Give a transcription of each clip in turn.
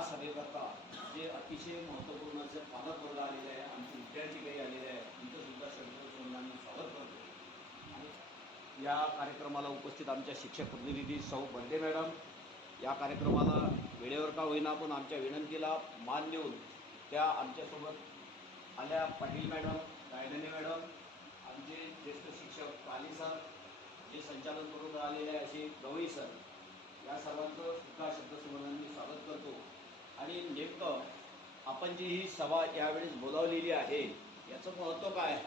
या सभेकरता जे अतिशय महत्त्वपूर्ण जे पालक वर्ग आलेले आहे, आमचे विद्यार्थी काही आलेले आहे, तुमचं सुद्धा शब्दसंबंधाने स्वागत करतो. आणि या कार्यक्रमाला उपस्थित आमच्या शिक्षक प्रतिनिधी सौ बर्डे मॅडम, या कार्यक्रमाला वेळेवर का होईना पण आमच्या विनंतीला मान देऊन त्या आमच्यासोबत आल्या. पाटील मॅडम, गायधने मॅडम, आमचे ज्येष्ठ शिक्षक पाली सर, जे संचालन करून आलेले आहे असे गवई सर, या सर्वांचं सुद्धा शब्दसंबंधाने स्वागत करतो. आणि नेमकं आपण जी ही सभा यावेळेस बोलावलेली आहे याचं महत्त्व काय आहे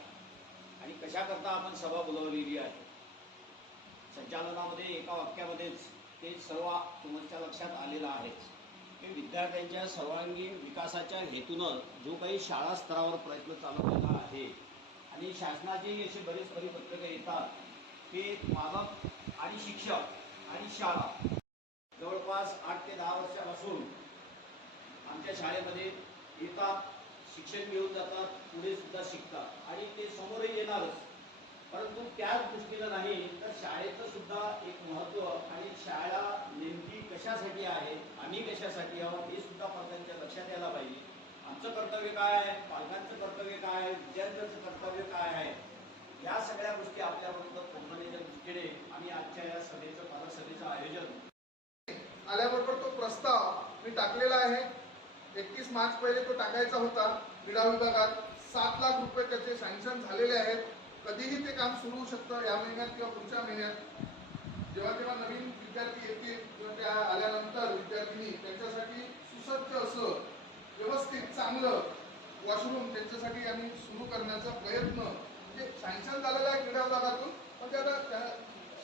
आणि कशाकरता आपण सभा बोलावलेली आहे, संचालनामध्ये एका वाक्यामध्येच ते सर्व तुमच्या लक्षात आलेलं आहे की विद्यार्थ्यांच्या सर्वांगीण विकासाच्या हेतूनं जो काही शाळा स्तरावर प्रयत्न चालवलेला आहे आणि शासनाची अशी बरीच परिपत्रकं येतात की पालक आणि शिक्षक आणि शाळा जवळपास 8 ते 10 वर्षापासून आमच्या शाळेमध्ये येतात, शिक्षण घेऊन जातात, पुढे सुद्धा शिकतात आणि ते समोरही येणारच. परंतु त्याच दृष्टीनं नाही तर शाळेचं सुद्धा एक महत्त्व आणि शाळा नेमकी कशासाठी आहे, आम्ही कशासाठी आहोत हे सुद्धा पालकांच्या लक्षात यायला पाहिजे. आमचं कर्तव्य काय आहे, पालकांचं कर्तव्य काय आहे, विद्यार्थ्यांचं कर्तव्य काय आहे, या सगळ्या गोष्टी आपल्यापर्यंत पोहोचवण्याच्या दृष्टीने आम्ही आजच्या या सभेचं पालक सभेचं आयोजन आल्याबरोबर तो प्रस्ताव मी टाकलेला आहे. 31 मार्च पहिले तो टाकायचा होता. क्रीडा विभागात 7 लाख रुपये त्याचे सँक्शन झालेले आहेत. कधीही ते काम सुरू होऊ शकतं, या महिन्यात किंवा पुढच्या महिन्यात. जेव्हा जेव्हा नवीन विद्यार्थी येतील किंवा त्या आल्यानंतर विद्यार्थिनी त्यांच्यासाठी सुसज्ज असं व्यवस्थित चांगलं वॉशरूम त्यांच्यासाठी आम्ही सुरू करण्याचा प्रयत्न, म्हणजे सँक्शन झालेला आहे क्रीडा विभागातून. पण ते आता त्या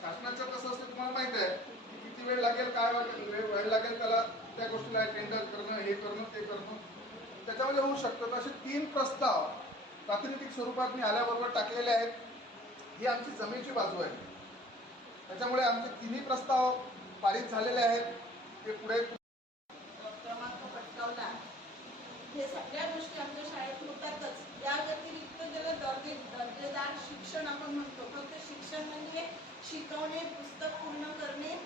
शासनाचं कसं असतं तुम्हाला माहिती आहे, किती वेळ लागेल, काय वेळ लागेल त्याला त्या गोष्टीला टेंडर करणं, हे करणं, ते करणं, त्याच्यामध्ये होऊ शकतं. असे 3 प्रस्ताव प्रातिनिधिक स्वरूपात मी आल्याबरोबर टाकलेले आहेत. ही आमची जमेची बाजू आहे. त्याच्यामुळे आमचे 3ही प्रस्ताव पारित झालेले आहेत. ते पुढे क्रमांक पटकावला. हे सगळ्या गोष्टी आमच्या शाळेत होतातच. या व्यतिरिक्त त्याला दर्जेदार शिक्षण आपण म्हणतो. फक्त शिक्षण म्हणजे शिकवणे, पुस्तक पूर्ण करणे,